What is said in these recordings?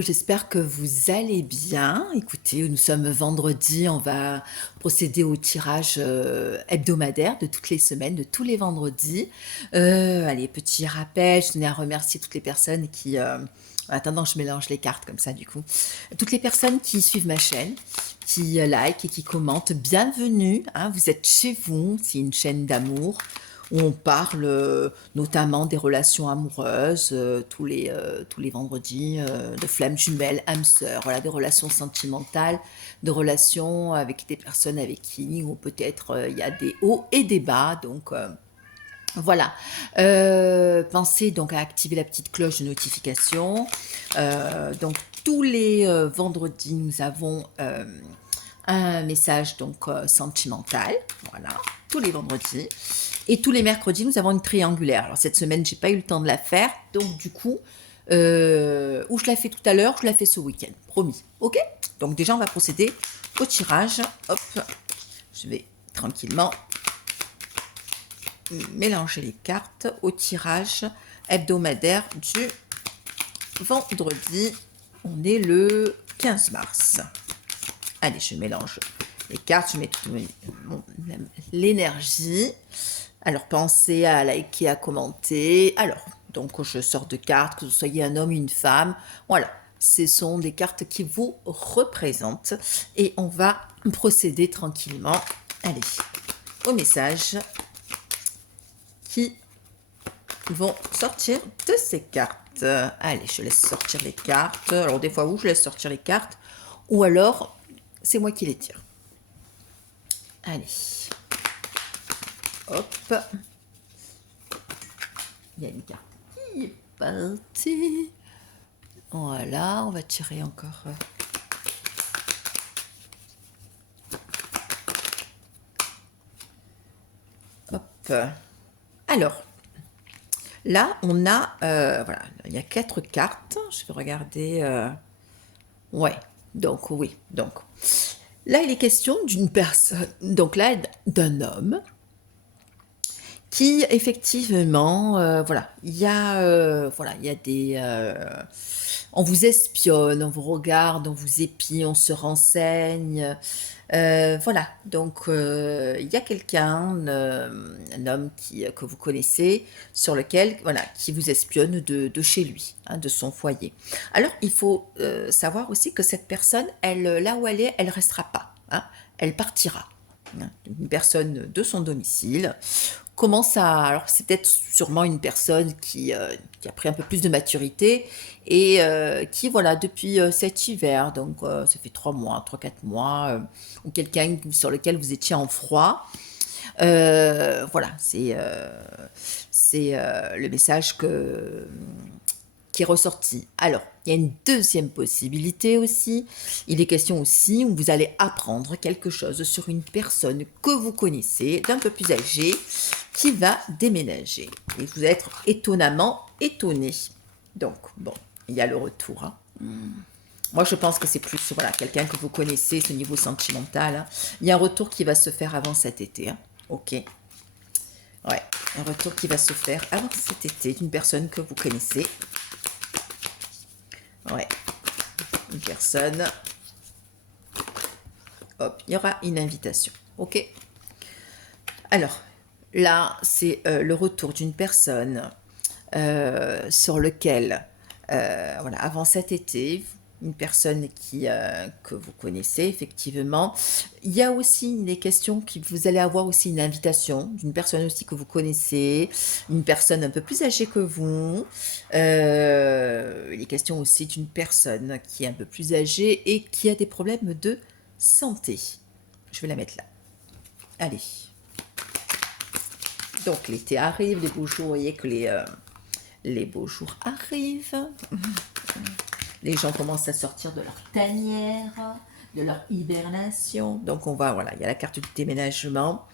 J'espère que vous allez bien. Écoutez, nous sommes vendredi, on va procéder au tirage, hebdomadaire de toutes les semaines, de tous les vendredis. Allez, petit rappel, je tenais à remercier toutes les personnes qui, attendant, je mélange les cartes comme ça du coup. Toutes les personnes qui suivent ma chaîne, qui, like et qui commentent, bienvenue, hein, vous êtes chez vous, c'est une chaîne d'amour où on parle notamment des relations amoureuses, tous les vendredis, de flammes jumelles, âmes sœurs, voilà, des relations sentimentales, de relations avec des personnes avec qui, ou peut-être il y a des hauts et des bas, donc voilà. Pensez donc à activer la petite cloche de notification. Donc tous les vendredis, nous avons un message donc sentimental, voilà, tous les vendredis. Et tous les mercredis, nous avons une triangulaire. Alors cette semaine, j'ai pas eu le temps de la faire, donc du coup, ou je la fais tout à l'heure, je la fais ce week-end, promis. Ok? Donc déjà, on va procéder au tirage. Hop, je vais tranquillement mélanger les cartes au tirage hebdomadaire du vendredi. On est le 15 mars. Allez, je mélange les cartes, je mets toute l'énergie. Alors, pensez à liker, à commenter. Alors, donc, je sors de cartes, que vous soyez un homme, une femme. Voilà, ce sont des cartes qui vous représentent. Et on va procéder tranquillement. Allez, aux messages qui vont sortir de ces cartes. Allez, je laisse sortir les cartes. Alors, des fois, je laisse sortir les cartes. Ou alors, c'est moi qui les tire. Allez. Hop. Il y a une carte qui est partie. Voilà, on va tirer encore. Hop. Alors, là, on a, voilà, il y a 4 cartes. Je vais regarder. Ouais, donc oui, donc. Là, il est question d'une personne, donc là, d'un homme qui, effectivement, voilà, voilà, il y a des, on vous espionne, on vous regarde, on vous épie, on se renseigne. Voilà, donc il y a quelqu'un, un homme que vous connaissez, sur lequel, voilà, qui vous espionne de chez lui, hein, de son foyer. Alors, il faut savoir aussi que cette personne, elle, là où elle est, elle restera pas, hein, elle partira, hein. Une personne de son domicile commence à... Alors, c'est peut-être sûrement une personne qui a pris un peu plus de maturité et qui, voilà, depuis cet hiver, donc ça fait 3 mois, 3 4 mois, ou quelqu'un sur lequel vous étiez en froid, voilà, c'est le message qui est ressorti. Alors, il y a une deuxième possibilité aussi. Il est question aussi où vous allez apprendre quelque chose sur une personne que vous connaissez, d'un peu plus âgée, qui va déménager. Et vous allez être étonnamment étonné. Donc, bon, il y a le retour, hein. Moi, je pense que c'est plus, voilà, quelqu'un que vous connaissez, ce niveau sentimental, hein. Il y a un retour qui va se faire avant cet été, hein. Ok. Ouais, un retour qui va se faire avant cet été d'une personne que vous connaissez. Ouais, une personne. Hop, il y aura une invitation. Ok. Alors, là, c'est le retour d'une personne sur lequel, voilà, avant cet été, une personne que vous connaissez effectivement. Il y a aussi des questions qui vous allez avoir aussi une invitation d'une personne aussi que vous connaissez, une personne un peu plus âgée que vous. Il est question aussi d'une personne qui est un peu plus âgée et qui a des problèmes de santé. Je vais la mettre là. Allez. Donc l'été arrive, les beaux jours, vous voyez que les beaux jours arrivent. Les gens commencent à sortir de leur tanière, de leur hibernation. Donc on va, voilà, il y a la carte du déménagement,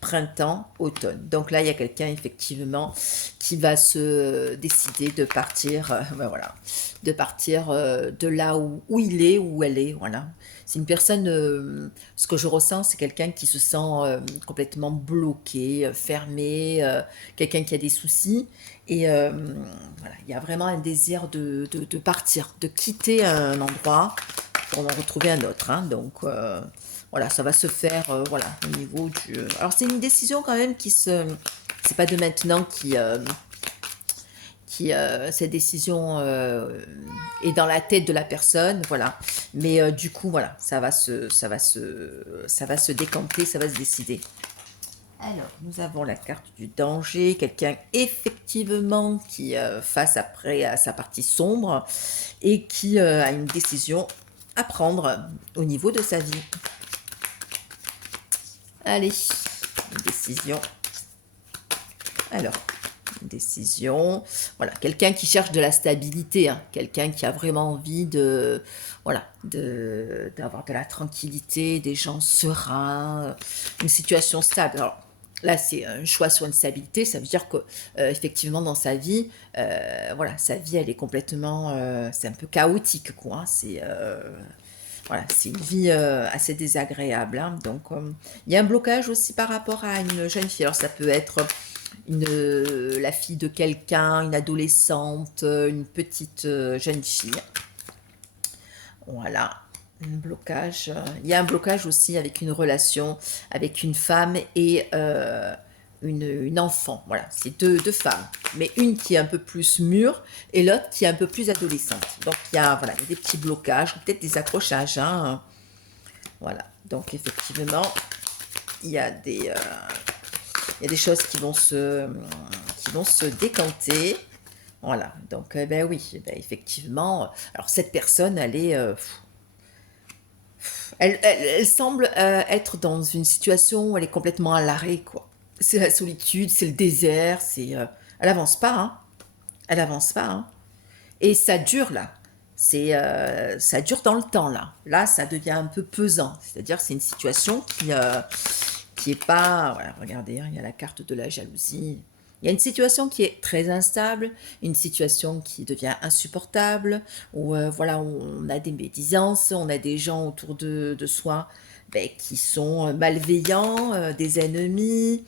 printemps, automne. Donc là, il y a quelqu'un effectivement qui va se décider de partir, ben voilà, de partir de là où il est, où elle est, voilà. C'est une personne, ce que je ressens, c'est quelqu'un qui se sent complètement bloqué, fermé, quelqu'un qui a des soucis Et voilà, il y a vraiment un désir de partir, de quitter un endroit pour en retrouver un autre, hein. Donc voilà, ça va se faire voilà, au niveau du... Alors c'est une décision quand même qui se... C'est pas de maintenant cette décision est dans la tête de la personne, voilà. Mais du coup, voilà, ça va se décanter, ça va se décider. Alors, nous avons la carte du danger, quelqu'un effectivement qui face après à sa partie sombre et qui a une décision à prendre au niveau de sa vie. Allez, une décision. Alors, une décision. Voilà, quelqu'un qui cherche de la stabilité, hein, quelqu'un qui a vraiment envie de, voilà, d'avoir de la tranquillité, des gens sereins, une situation stable. Alors, là, c'est un choix sur une stabilité, ça veut dire que effectivement dans sa vie, voilà, sa vie elle est complètement, c'est un peu chaotique quoi. Hein, c'est voilà, c'est une vie assez désagréable. Hein, donc, il y a un blocage aussi par rapport à une jeune fille. Alors, ça peut être la fille de quelqu'un, une adolescente, une petite jeune fille. Voilà, un blocage. Il y a un blocage aussi avec une relation, avec une femme et une enfant. Voilà, c'est deux femmes, mais une qui est un peu plus mûre et l'autre qui est un peu plus adolescente. Donc il y a, voilà, il y a des petits blocages, peut-être des accrochages. Hein. Voilà, donc effectivement, il y a des, il y a des choses qui vont se décanter. Voilà, donc ben oui, ben, effectivement. Alors cette personne, elle est, elle semble être dans une situation où elle est complètement à l'arrêt, quoi. C'est la solitude, c'est le désert, c'est, elle avance pas, hein. Elle avance pas, hein. Et ça dure là. C'est, ça dure dans le temps là. Là, ça devient un peu pesant. C'est-à-dire, c'est une situation qui est pas. Voilà, regardez, hein, il y a la carte de la jalousie. Il y a une situation qui est très instable, une situation qui devient insupportable, où voilà, on a des médisances, on a des gens autour de soi ben, qui sont malveillants, des ennemis,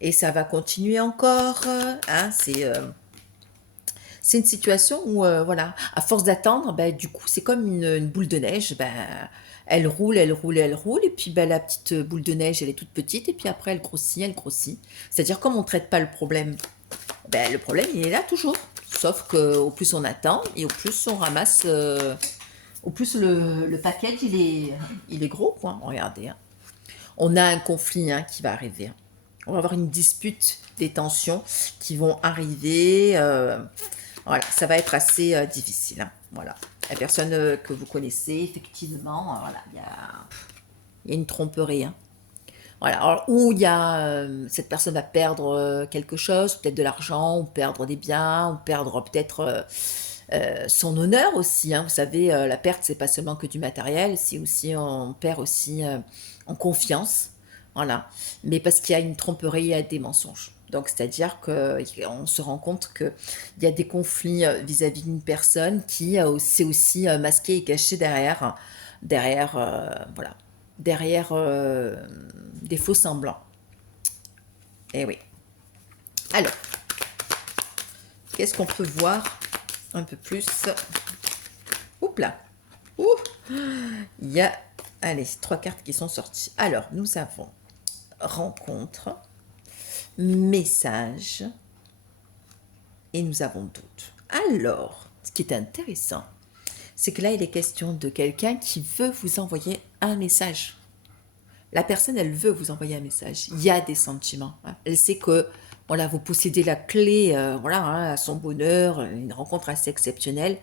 et ça va continuer encore. Hein, c'est une situation où, voilà, à force d'attendre, ben, du coup, c'est comme une boule de neige. Ben, elle roule, elle roule, elle roule. Et puis, ben, la petite boule de neige, elle est toute petite. Et puis après, elle grossit, elle grossit. C'est-à-dire, comme on ne traite pas le problème, ben, le problème, il est là toujours. Sauf qu'au plus on attend et au plus on ramasse, au plus le package, il est gros, quoi. Regardez, hein. On a un conflit hein, qui va arriver. Hein. On va avoir une dispute, des tensions qui vont arriver. Voilà, ça va être assez difficile. Hein. Voilà. La personne que vous connaissez, effectivement, voilà, il y a une tromperie. Hein. Voilà. Alors, où il y a, cette personne va perdre quelque chose, peut-être de l'argent, ou perdre des biens, ou perdre peut-être son honneur aussi. Hein. Vous savez, la perte, c'est pas seulement que du matériel, c'est aussi, on perd aussi en confiance. Voilà. Mais parce qu'il y a une tromperie, il y a des mensonges. Donc, c'est-à-dire qu'on se rend compte qu'il y a des conflits vis-à-vis d'une personne qui s'est aussi masquée et cachée derrière, voilà, derrière des faux semblants. Et oui. Alors, qu'est-ce qu'on peut voir un peu plus? Oups là. Ouh. Il y a, allez, 3 cartes qui sont sorties. Alors, nous avons rencontre, message et nous avons doute. Alors, ce qui est intéressant, c'est que là, il est question de quelqu'un qui veut vous envoyer un message. La personne, elle veut vous envoyer un message. Il y a des sentiments. Hein. Elle sait que voilà, vous possédez la clé voilà, hein, à son bonheur, une rencontre assez exceptionnelle.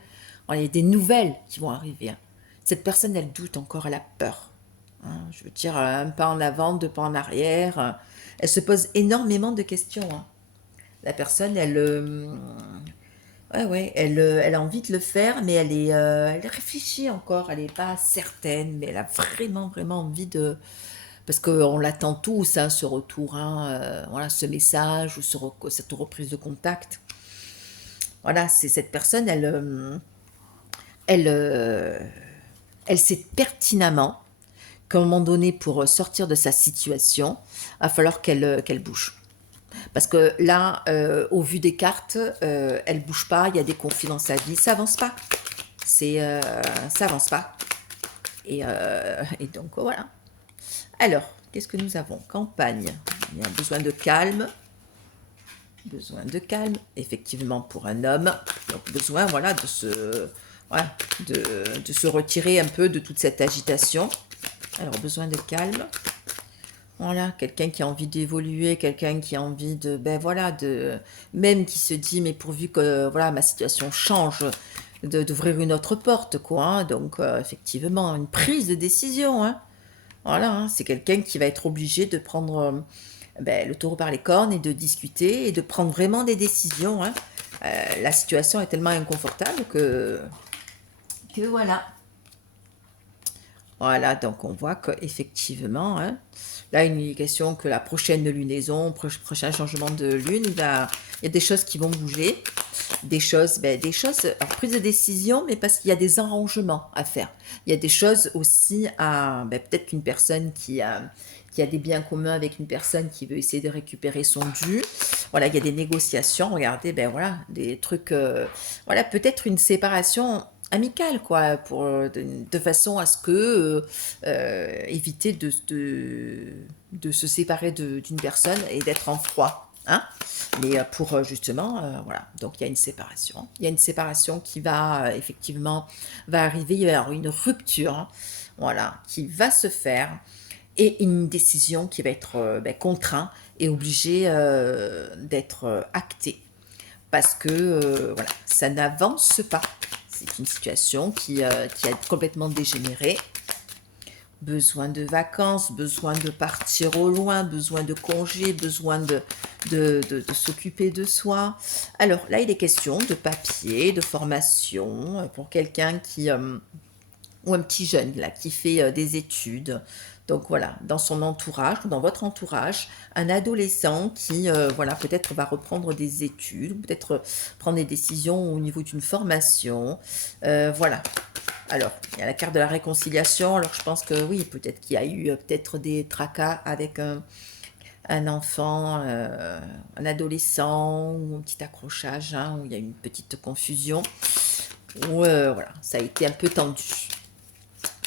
Voilà, il y a des nouvelles qui vont arriver. Hein. Cette personne, elle doute encore, elle a peur. Hein. Je veux dire, un pas en avant, 2 pas en arrière. Elle se pose énormément de questions. Hein. La personne, ouais, ouais, elle a envie de le faire, mais elle réfléchit encore. Elle n'est pas certaine, mais elle a vraiment, vraiment envie de, parce qu'on l'attend tous, hein, ce retour, hein, voilà, ce message ou cette reprise de contact. Voilà, c'est cette personne, elle, elle sait pertinemment qu'à un moment donné, pour sortir de sa situation, il va falloir qu'elle bouge. Parce que là, au vu des cartes, elle bouge pas, il y a des conflits dans sa vie, ça avance pas. Ça avance pas. Et donc voilà. Alors, qu'est-ce que nous avons? Campagne. Il y a besoin de calme. Besoin de calme, effectivement, pour un homme. Donc, besoin, voilà, voilà, de se retirer un peu de toute cette agitation. Alors, besoin de calme. Voilà, quelqu'un qui a envie d'évoluer, quelqu'un qui a envie de, ben voilà, même qui se dit, mais pourvu que, voilà, ma situation change, d'ouvrir une autre porte, quoi, hein. Donc, effectivement, une prise de décision, hein. Voilà, hein, c'est quelqu'un qui va être obligé de prendre le taureau par les cornes et de discuter et de prendre vraiment des décisions, hein. La situation est tellement inconfortable que voilà. Voilà, donc on voit qu'effectivement, hein, là, une indication que la prochaine lunaison, prochain changement de lune, il y a des choses qui vont bouger, alors prise de décision, mais parce qu'il y a des arrangements à faire. Il y a des choses aussi peut-être qu'une personne qui a des biens communs avec une personne qui veut essayer de récupérer son dû. Voilà, il y a des négociations, regardez, voilà, des trucs, voilà, peut-être une séparation amicale, quoi, de façon à ce que éviter de se séparer d'une personne et d'être en froid, hein. Mais pour justement, voilà, donc il y a une séparation. Il y a une séparation qui va effectivement va arriver, il va y avoir une rupture, hein, voilà, qui va se faire et une décision qui va être contrainte et obligée d'être actée parce que voilà, ça n'avance pas. C'est une situation qui a complètement dégénéré. Besoin de vacances, besoin de partir au loin, besoin de congés, besoin de s'occuper de soi. Alors là, il est question de papier, de formation pour quelqu'un ou un petit jeune là, qui fait des études. Donc voilà, dans son entourage, dans votre entourage, un adolescent qui, voilà, peut-être va reprendre des études, peut-être prendre des décisions au niveau d'une formation. Voilà. Alors, il y a la carte de la réconciliation. Alors, je pense que oui, peut-être qu'il y a eu peut-être des tracas avec un enfant, un adolescent ou un petit accrochage, hein, où il y a une petite confusion. Où, voilà, ça a été un peu tendu.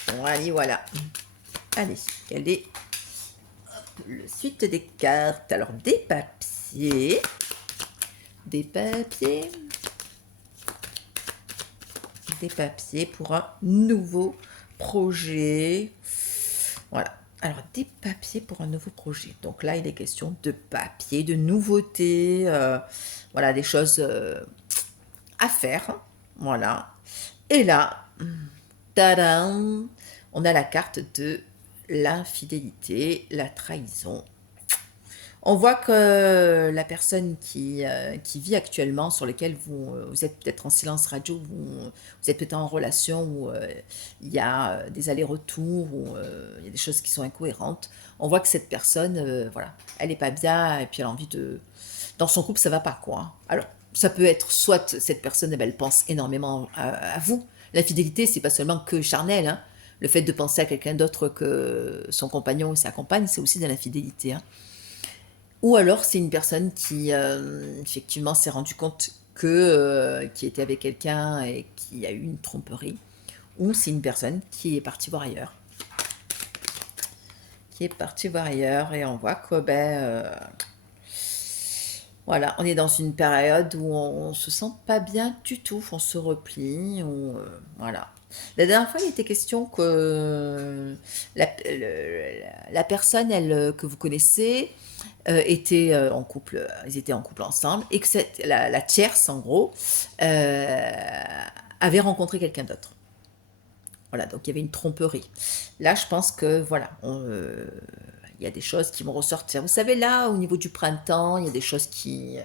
Bon, allez, voilà. Allez, quelle est la suite des cartes? Alors, des papiers. Des papiers. Des papiers pour un nouveau projet. Voilà. Alors, des papiers pour un nouveau projet. Donc là, il est question de papier, de nouveautés. Voilà, des choses à faire. Voilà. Et là, tadam, on a la carte de l'infidélité, la trahison. On voit que la personne qui vit actuellement, sur laquelle vous êtes peut-être en silence radio, vous êtes peut-être en relation où il y a des allers-retours, où il y a des choses qui sont incohérentes, on voit que cette personne, voilà, elle n'est pas bien et puis elle a envie de... Dans son couple, ça va pas, quoi, hein. Alors, ça peut être soit cette personne, elle pense énormément à vous. L'infidélité, c'est pas seulement que charnel, hein. Le fait de penser à quelqu'un d'autre que son compagnon ou sa compagne, c'est aussi de l'infidélité, hein. Ou alors c'est une personne qui effectivement s'est rendu compte qui était avec quelqu'un et qui a eu une tromperie. Ou c'est une personne qui est partie voir ailleurs. Qui est partie voir ailleurs et on voit que voilà, on est dans une période où on se sent pas bien du tout, on se replie, voilà. La dernière fois, il était question que la personne que vous connaissez étaient en couple, ils étaient en couple ensemble, et que la tierce, en gros, avait rencontré quelqu'un d'autre. Voilà, donc il y avait une tromperie. Là, je pense que, voilà, il y a des choses qui vont ressortir. Vous savez, là, au niveau du printemps, il y a des choses qui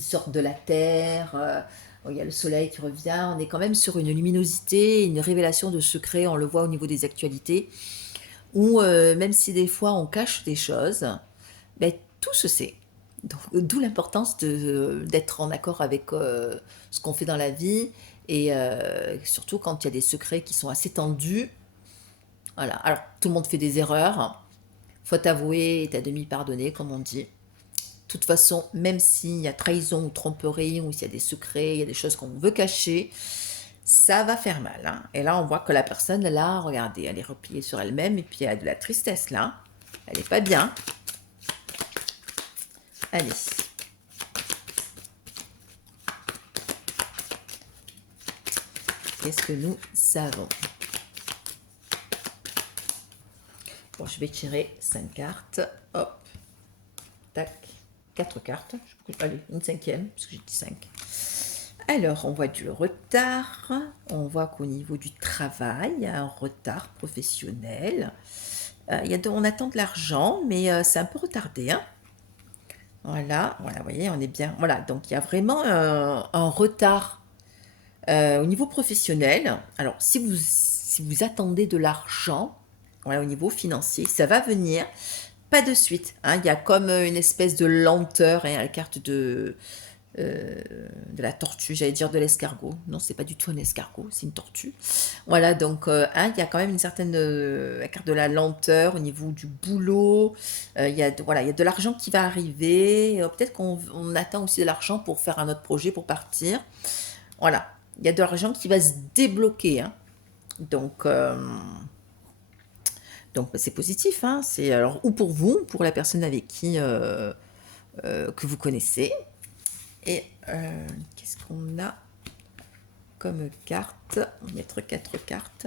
sortent de la terre. Il y a le soleil qui revient. On est quand même sur une luminosité, une révélation de secrets. On le voit au niveau des actualités. Où, même si des fois on cache des choses, tout se sait. D'où l'importance d'être en accord avec ce qu'on fait dans la vie et surtout quand il y a des secrets qui sont assez tendus. Voilà. Alors, tout le monde fait des erreurs. Faut avouer et à demi pardonner, comme on dit. toute façon, même s'il y a trahison ou tromperie, ou s'il y a des secrets, il y a des choses qu'on veut cacher, ça va faire mal, hein. Et là, on voit que la personne, là, regardez, elle est repliée sur elle-même, et puis elle a de la tristesse, là. Elle n'est pas bien. Allez. Qu'est-ce que nous savons? Bon, je vais tirer 5 cartes. Hop. Tac. 4 cartes. Allez, une cinquième, puisque j'ai dit 5. Alors, on voit du retard. On voit qu'au niveau du travail, il y a un retard professionnel. On attend de l'argent, mais c'est un peu retardé, hein. Voilà, voilà, vous voyez, on est bien. Voilà, donc il y a vraiment un retard au niveau professionnel. Alors, si vous attendez de l'argent, voilà, au niveau financier, ça va venir, pas de suite, hein. Il y a comme une espèce de lenteur, hein, la carte de la tortue, j'allais dire de l'escargot. Non, c'est pas du tout un escargot, c'est une tortue. Voilà, donc hein, il y a quand même une certaine la carte de la lenteur au niveau du boulot. Voilà, il y a de l'argent qui va arriver. Peut-être qu'on attend aussi de l'argent pour faire un autre projet, pour partir. Voilà, il y a de l'argent qui va se débloquer, hein. Donc, c'est positif, hein. C'est alors ou pour vous, pour la personne avec qui que vous connaissez. Et qu'est-ce qu'on a comme carte? On va mettre 4 cartes.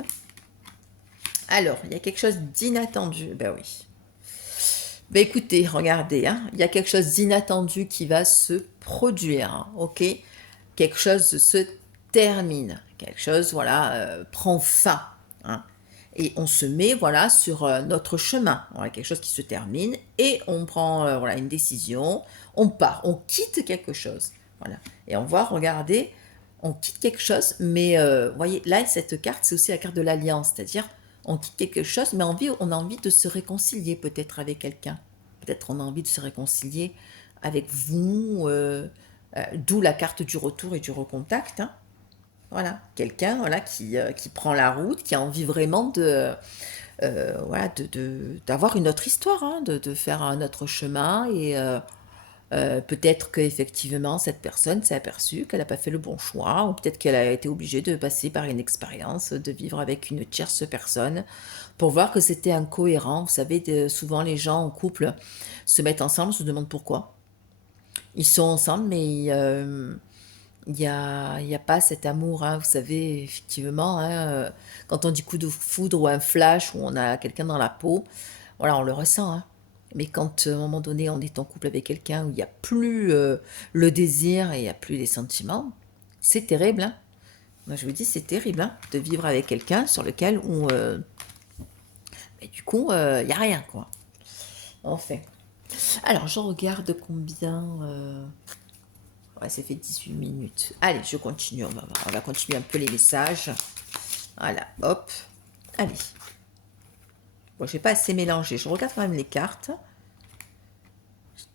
Alors, il y a quelque chose d'inattendu. Ben oui. Ben écoutez, regardez, hein, il y a quelque chose d'inattendu qui va se produire, hein, ok? Quelque chose se termine, quelque chose, voilà, prend fin, hein. Et on se met, voilà, sur notre chemin. Voilà, quelque chose qui se termine et on prend, voilà, une décision. On part, on quitte quelque chose. Voilà. Et on va regarder, on quitte quelque chose, mais vous voyez, là, cette carte, c'est aussi la carte de l'alliance, c'est-à-dire on quitte quelque chose, mais on a envie de se réconcilier peut-être avec quelqu'un. Peut-être on a envie de se réconcilier avec vous, d'où la carte du retour et du recontact, hein. Voilà, quelqu'un, voilà, qui prend la route, qui a envie vraiment voilà, d'avoir une autre histoire, hein, de faire un autre chemin. Et peut-être qu'effectivement, cette personne s'est aperçue qu'elle n'a pas fait le bon choix, ou peut-être qu'elle a été obligée de passer par une expérience, de vivre avec une tierce personne, pour voir que c'était incohérent. Vous savez, souvent les gens en couple se mettent ensemble, se demandent pourquoi. Ils sont ensemble, mais il y a pas cet amour, hein. Vous savez, effectivement, hein, quand on dit coup de foudre ou un flash, où on a quelqu'un dans la peau, voilà, on le ressent, hein. Mais quand, à un moment donné, on est en couple avec quelqu'un où il n'y a plus le désir et il n'y a plus les sentiments, c'est terrible, hein. Moi, je vous dis, c'est terrible, hein, de vivre avec quelqu'un sur lequel mais du coup, il n'y a rien, quoi. Enfin. Alors, je regarde combien... Ouais, ça fait 18 minutes. Allez, je continue. On va continuer un peu les messages. Voilà, hop. Allez. Bon, je n'ai pas assez mélangé. Je regarde quand même les cartes.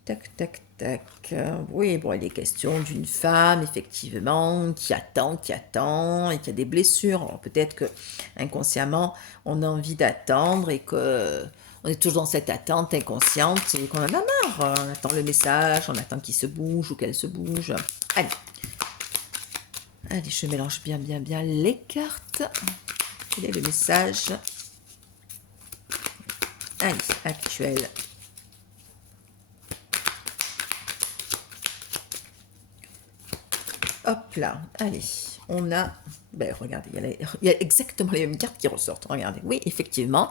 Tac, tac, tac. Oui, bon, il est question d'une femme, effectivement, qui attend, et qui a des blessures. Alors, peut-être que inconsciemment, on a envie d'attendre et que on est toujours dans cette attente inconsciente et qu'on en a marre. On attend le message, on attend qu'il se bouge ou qu'elle se bouge. Allez. Allez, je mélange bien, bien, bien les cartes. Quel est le message? Allez, actuel. Hop là, allez, on a... Ben, regardez, il y a exactement les mêmes cartes qui ressortent. Regardez, oui, effectivement,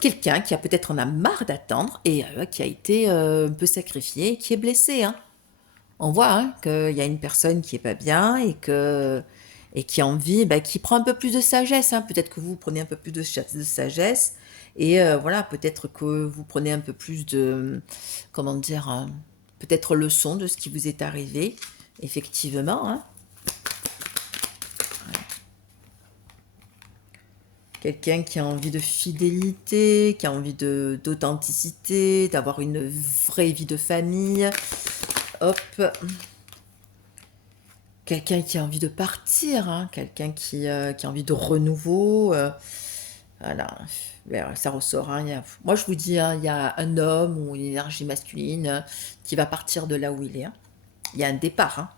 quelqu'un qui a peut-être en a marre d'attendre et qui a été un peu sacrifié, qui est blessé, hein. On voit, hein, qu'il y a une personne qui est pas bien et qui a envie, ben, qui prend un peu plus de sagesse, hein. Peut-être que vous prenez un peu plus de sagesse et voilà, peut-être que vous prenez un peu plus de, comment dire, peut-être leçon de ce qui vous est arrivé, effectivement, hein. Quelqu'un qui a envie de fidélité, qui a envie d'authenticité, d'avoir une vraie vie de famille. Hop. Quelqu'un qui a envie de partir, hein, quelqu'un qui a envie de renouveau. Voilà, ça ressort, hein, moi je vous dis, hein, il y a un homme ou une énergie masculine qui va partir de là où il est, hein. Il y a un départ, hein.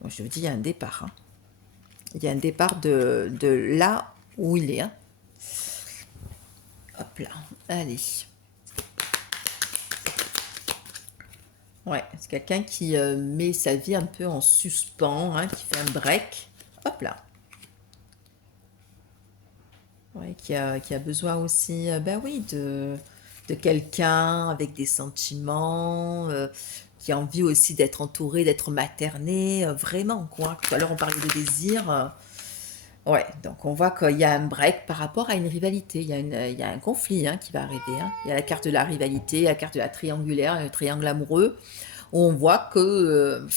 Moi je vous dis, il y a un départ, hein. Il y a un départ de là où il est, hein. Hop là, allez. Ouais, c'est quelqu'un qui met sa vie un peu en suspens, hein, qui fait un break. Hop là. Ouais, qui a besoin aussi, ben oui, de quelqu'un avec des sentiments, qui a envie aussi d'être entouré, d'être materné, vraiment, quoi. Tout à l'heure, on parlait de désir. Ouais, donc on voit qu'il y a un break par rapport à une rivalité. Il y a un conflit, hein, qui va arriver, hein. Il y a la carte de la rivalité, la carte de la triangulaire, le triangle amoureux, où on voit que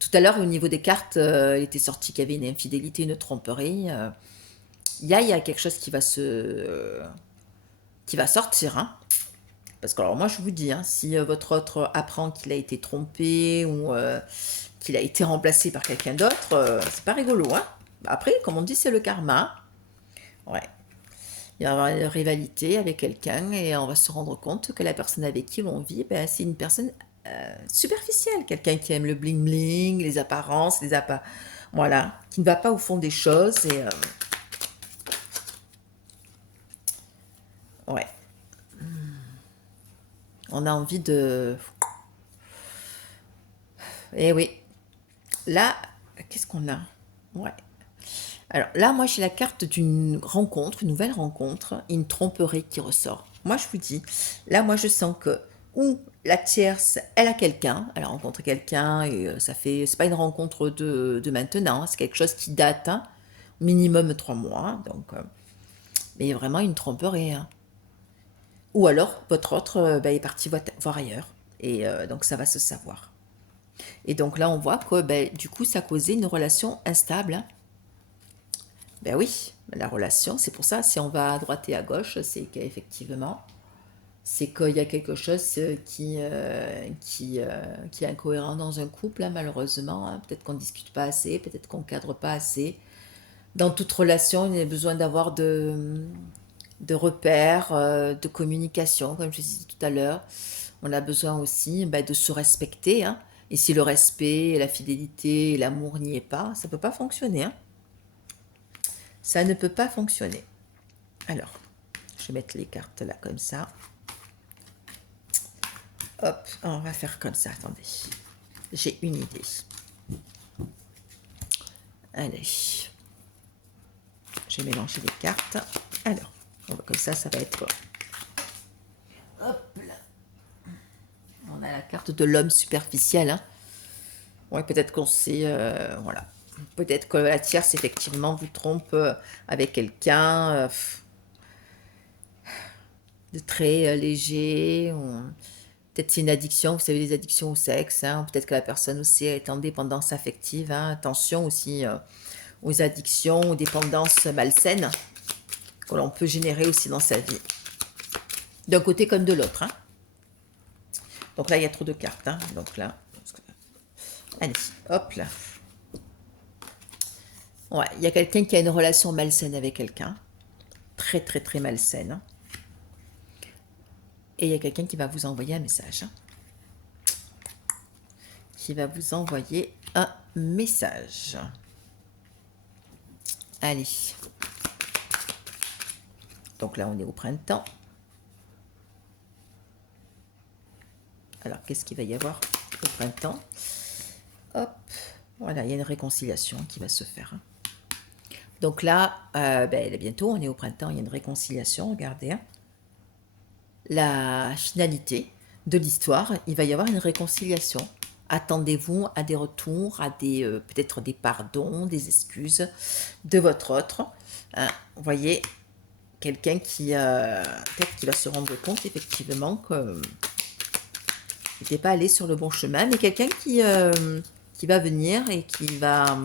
tout à l'heure, au niveau des cartes, il était sorti qu'il y avait une infidélité, une tromperie. Il y a quelque chose qui va sortir, hein. Parce que alors moi je vous dis, hein, si votre autre apprend qu'il a été trompé ou qu'il a été remplacé par quelqu'un d'autre, c'est pas rigolo, hein. Après, comme on dit, c'est le karma. Ouais. Il y aura une rivalité avec quelqu'un et on va se rendre compte que la personne avec qui l'on vit, ben, c'est une personne superficielle, quelqu'un qui aime le bling bling, les apparences, voilà, qui ne va pas au fond des choses et ouais, on a envie de. Eh oui, là, qu'est-ce qu'on a? Ouais. Alors là, moi, j'ai la carte d'une rencontre, une nouvelle rencontre, une tromperie qui ressort. Moi, je vous dis, là, moi, je sens que ou la tierce, elle a quelqu'un, elle a rencontré quelqu'un et c'est pas une rencontre de maintenant, hein, c'est quelque chose qui date, hein, minimum 3 mois, hein, donc, mais vraiment une tromperie, hein. Ou alors, votre autre ben, est parti voir ailleurs, et donc ça va se savoir. Et donc là, on voit que ben, du coup, ça causait une relation instable, hein. Ben oui, la relation, c'est pour ça, si on va à droite et à gauche, c'est qu'effectivement, c'est qu'il y a quelque chose qui est incohérent dans un couple, hein, malheureusement, hein. Peut-être qu'on ne discute pas assez, peut-être qu'on ne cadre pas assez. Dans toute relation, il y a besoin d'avoir de repères, de communication, comme je disais tout à l'heure. On a besoin aussi ben, de se respecter, hein. Et si le respect, la fidélité, l'amour n'y est pas, ça ne peut pas fonctionner, hein. Ça ne peut pas fonctionner. Alors, je vais mettre les cartes là comme ça. Hop, on va faire comme ça, attendez. J'ai une idée. Allez. Je vais mélanger les cartes. Alors, on va comme ça va être... Hop là. On a la carte de l'homme superficiel, hein. Ouais, peut-être qu'on sait... voilà. Peut-être que la tierce, effectivement, vous trompe avec quelqu'un de très léger. Peut-être c'est une addiction, vous savez, les addictions au sexe, hein. Peut-être que la personne aussi est en dépendance affective, hein. Attention aussi aux addictions, aux dépendances malsaines que l'on peut générer aussi dans sa vie. D'un côté comme de l'autre, hein. Donc là, il y a trop de cartes, hein. Donc là, allez, hop là. Ouais, il y a quelqu'un qui a une relation malsaine avec quelqu'un. Très, très, très malsaine, hein. Et il y a quelqu'un qui va vous envoyer un message, hein. Qui va vous envoyer un message. Allez. Donc là, on est au printemps. Alors, qu'est-ce qu'il va y avoir au printemps? Hop, voilà, il y a une réconciliation qui va se faire, hein. Donc là, ben, bientôt, on est au printemps, il y a une réconciliation, regardez, hein. La finalité de l'histoire, il va y avoir une réconciliation. Attendez-vous à des retours, à des peut-être des pardons, des excuses de votre autre, hein. Vous voyez, quelqu'un qui peut-être qui va se rendre compte effectivement que n'était pas allé sur le bon chemin, mais quelqu'un qui va venir et qui va...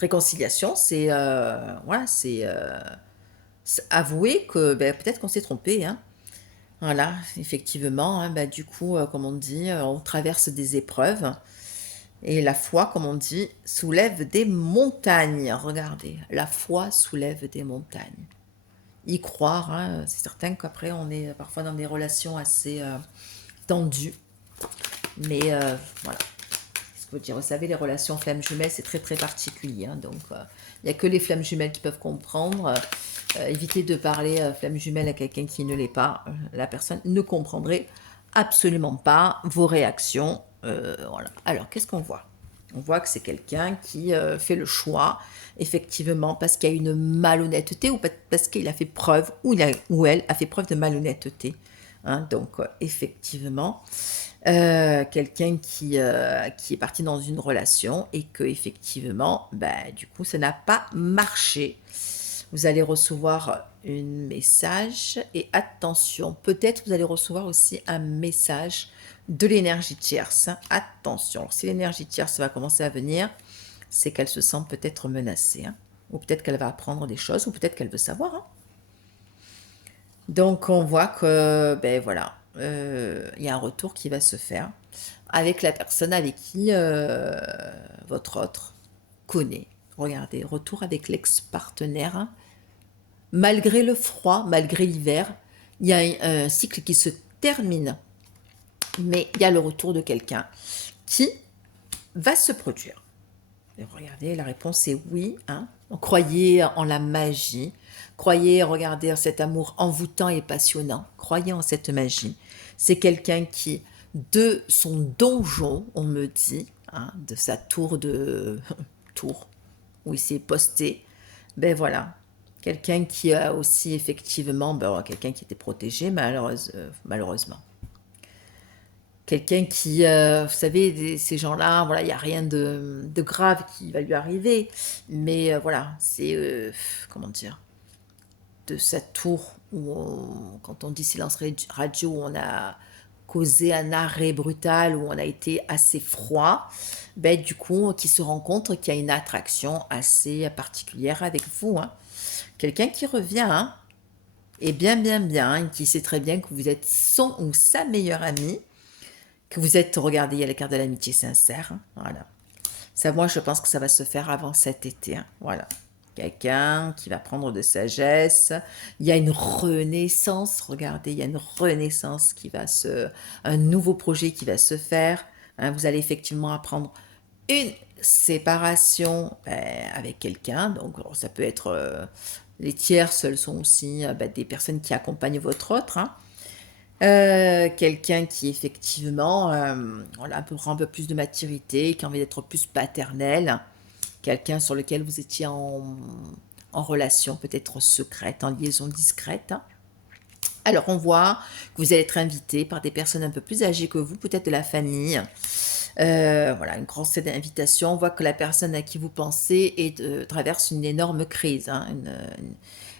Réconciliation, c'est voilà, c'est avouer que ben, peut-être qu'on s'est trompé, hein. Voilà, effectivement, hein, ben, du coup, comme on dit, on traverse des épreuves Et la foi, comme on dit, soulève des montagnes. Regardez, la foi soulève des montagnes. Y croire, hein, c'est certain qu'après, on est parfois dans des relations assez tendues. Mais voilà. Ce que je veux dire, vous savez, les relations flammes jumelles, c'est très très particulier. Hein, donc, il n'y a que les flammes jumelles qui peuvent comprendre. Évitez de parler flamme jumelle à quelqu'un qui ne l'est pas. La personne ne comprendrait absolument pas vos réactions. Voilà. Alors, qu'est-ce qu'on voit? On voit que c'est quelqu'un qui fait le choix, effectivement, parce qu'il y a une malhonnêteté ou parce qu'il a fait preuve, ou elle a fait preuve de malhonnêteté. Hein, donc, effectivement, quelqu'un qui est parti dans une relation et que, effectivement, bah, du coup, ça n'a pas marché. Vous allez recevoir un message et attention, peut-être vous allez recevoir aussi un message de l'énergie tierce. Attention, alors, si l'énergie tierce va commencer à venir, c'est qu'elle se sent peut-être menacée. Hein, ou peut-être qu'elle va apprendre des choses, ou peut-être qu'elle veut savoir. Hein. Donc on voit que, ben voilà, il y a un retour qui va se faire avec la personne avec qui votre autre connaît. Regardez, retour avec l'ex-partenaire. Malgré le froid, malgré l'hiver, il y a un cycle qui se termine, mais il y a le retour de quelqu'un qui va se produire. Et regardez, la réponse est oui. Hein. Croyez en la magie. Croyez, regardez, en cet amour envoûtant et passionnant. Croyez en cette magie. C'est quelqu'un qui, de son donjon, on me dit, hein, de sa tour de tour où il s'est posté, ben voilà, quelqu'un qui a aussi effectivement, ben, quelqu'un qui était protégé malheureusement. Quelqu'un qui, vous savez, ces gens-là, voilà, il n'y a rien de grave qui va lui arriver, mais voilà, c'est, comment dire, de sa tour où, quand on dit silence radio, où on a causé un arrêt brutal, où on a été assez froid, ben, du coup, qui se rend compte qu'il y a une attraction assez particulière avec vous. Hein. Quelqu'un qui revient, hein, et bien, et qui sait très bien que vous êtes son ou sa meilleure amie, que vous êtes, regardez, il y a la carte de l'amitié sincère, hein, voilà. Ça, moi, je pense que ça va se faire avant cet été, hein, voilà. Quelqu'un qui va prendre de sagesse. Il y a une renaissance, regardez, il y a une renaissance un nouveau projet qui va se faire. Hein, vous allez effectivement apprendre une séparation avec quelqu'un. Donc, ça peut être les tierces, sont aussi des personnes qui accompagnent votre autre. Hein. Quelqu'un qui effectivement voilà, prend un peu plus de maturité, qui a envie d'être plus paternel, quelqu'un sur lequel vous étiez en relation peut-être secrète, en liaison discrète. Alors on voit que vous allez être invité par des personnes un peu plus âgées que vous, peut-être de la famille. Voilà, une grosse invitation. On voit que la personne à qui vous pensez traverse une énorme crise. Hein,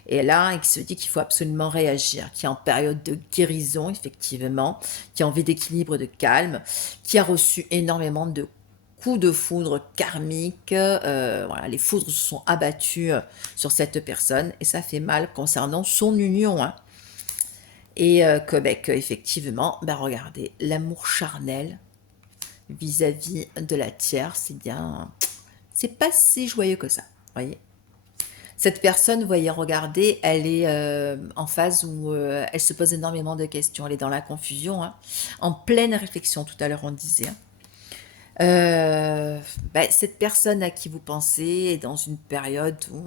et là, il se dit qu'il faut absolument réagir, qui est en période de guérison, effectivement, qui a envie d'équilibre, de calme, qui a reçu énormément de coups de foudre karmiques. Voilà, les foudres se sont abattues sur cette personne et ça fait mal concernant son union. Hein. Et que effectivement, regardez, l'amour charnel vis-à-vis de la tierce, c'est pas si joyeux que ça, voyez. Cette personne, vous voyez, regardez, elle est en phase où elle se pose énormément de questions, elle est dans la confusion, hein, en pleine réflexion, tout à l'heure on disait. Hein. Cette personne à qui vous pensez est dans une période où,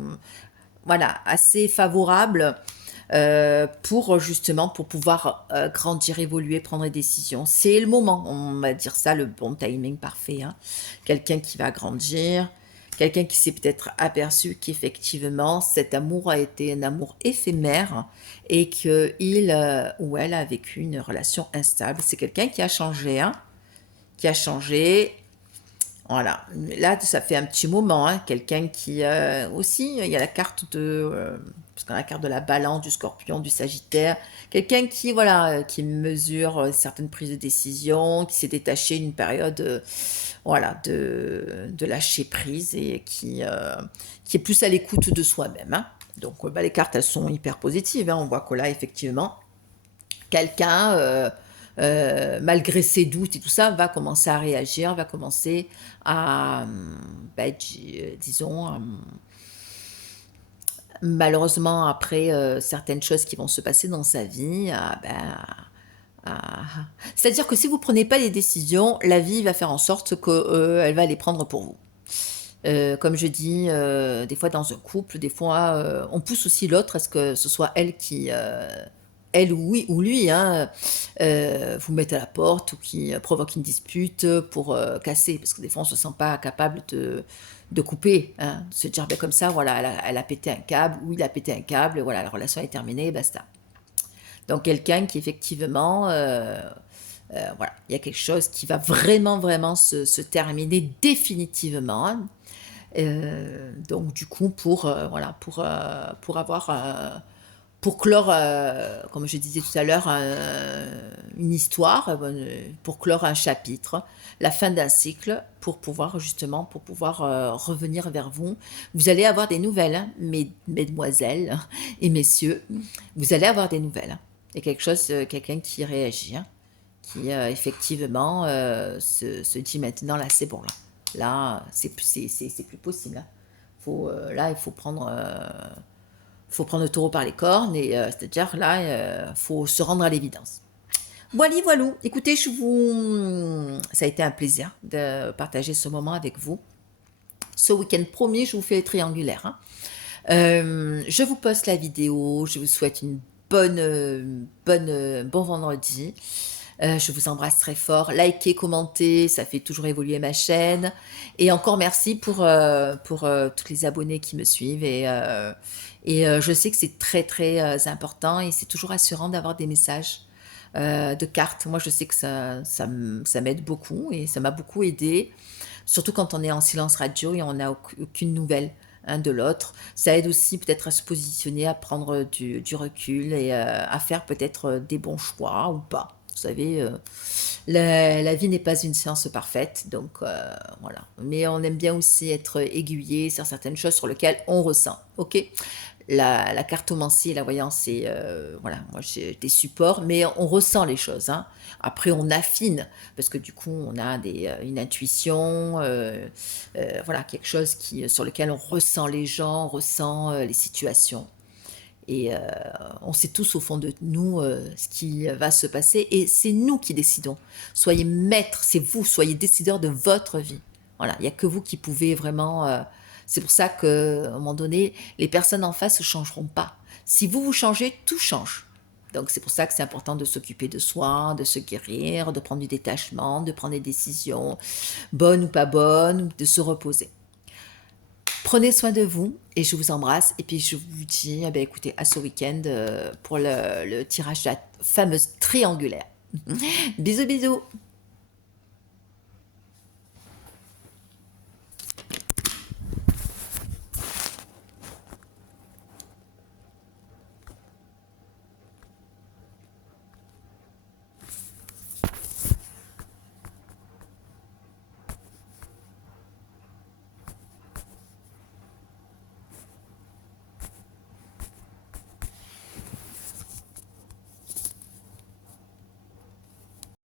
voilà, assez favorable pour pouvoir grandir, évoluer, prendre des décisions. C'est le moment, on va dire ça, le bon timing parfait. Hein. Quelqu'un qui va grandir, quelqu'un qui s'est peut-être aperçu qu'effectivement cet amour a été un amour éphémère et qu'il ou elle a vécu une relation instable. C'est quelqu'un qui a changé, hein, qui a changé. Voilà, là ça fait un petit moment, hein, quelqu'un qui aussi, il y a la carte parce qu'on a la carte de la balance, du scorpion, du sagittaire, quelqu'un qui, voilà, qui mesure certaines prises de décision, qui s'est détaché d'une période, voilà, de lâcher prise et qui est plus à l'écoute de soi-même. Hein. Donc les cartes, elles sont hyper positives, hein. On voit que là, effectivement, quelqu'un malgré ses doutes et tout ça, va commencer à réagir, va commencer à, disons, malheureusement, après certaines choses qui vont se passer dans sa vie, c'est-à-dire que si vous ne prenez pas les décisions, la vie va faire en sorte qu'elle va les prendre pour vous. Comme je dis, des fois dans un couple, des fois, on pousse aussi l'autre à ce que ce soit elle qui, elle ou oui ou lui, hein, vous mette à la porte ou qui provoque une dispute pour casser. Parce que des fois, on ne se sent pas capable de couper, hein, de se dire, ben, comme ça, voilà, elle a pété un câble ou il a pété un câble, voilà, la relation est terminée, basta. Donc, quelqu'un qui effectivement, voilà, il y a quelque chose qui va vraiment, vraiment se terminer définitivement, hein. Donc du coup voilà pour avoir pour clore comme je disais tout à l'heure une histoire pour clore un chapitre, la fin d'un cycle pour pouvoir justement revenir vers vous. Vous allez avoir des nouvelles, hein, mesdemoiselles et messieurs, vous allez avoir des nouvelles, hein. Il y a quelque chose, quelqu'un qui réagit, hein, qui effectivement se dit maintenant là c'est bon là. Là, c'est plus possible, hein. Là, il faut prendre le taureau par les cornes et c'est-à-dire là, faut se rendre à l'évidence. Voilà, voilou. Écoutez, ça a été un plaisir de partager ce moment avec vous. Ce week-end promis, je vous fais les triangulaires, hein. Je vous poste la vidéo. Je vous souhaite une bon vendredi. Je vous embrasse très fort. Likez, commentez, ça fait toujours évoluer ma chaîne. Et encore merci pour tous les abonnés qui me suivent. Et je sais que c'est très très important et c'est toujours rassurant d'avoir des messages de cartes. Moi, je sais que ça m'aide beaucoup et ça m'a beaucoup aidé. Surtout quand on est en silence radio et on n'a aucune nouvelle, hein, de l'autre. Ça aide aussi peut-être à se positionner, à prendre du recul et à faire peut-être des bons choix ou pas. Vous savez, la vie n'est pas une science parfaite, donc voilà. Mais on aime bien aussi être aiguillé sur certaines choses sur lesquelles on ressent. Ok, la cartomancie et la voyance, c'est voilà, moi j'ai des supports, mais on ressent les choses, hein. Après, on affine parce que du coup, on a une intuition, voilà, quelque chose sur lequel on ressent les gens, on ressent les situations. Et on sait tous au fond de nous ce qui va se passer et c'est nous qui décidons. Soyez maîtres, c'est vous, soyez décideurs de votre vie. Voilà, il n'y a que vous qui pouvez vraiment... c'est pour ça qu'à un moment donné, les personnes en face ne changeront pas. Si vous vous changez, tout change. Donc c'est pour ça que c'est important de s'occuper de soi, de se guérir, de prendre du détachement, de prendre des décisions bonnes ou pas bonnes, de se reposer. Prenez soin de vous et je vous embrasse. Et puis je vous dis, écoutez, à ce week-end pour le tirage de la fameuse triangulaire. Bisous, bisous.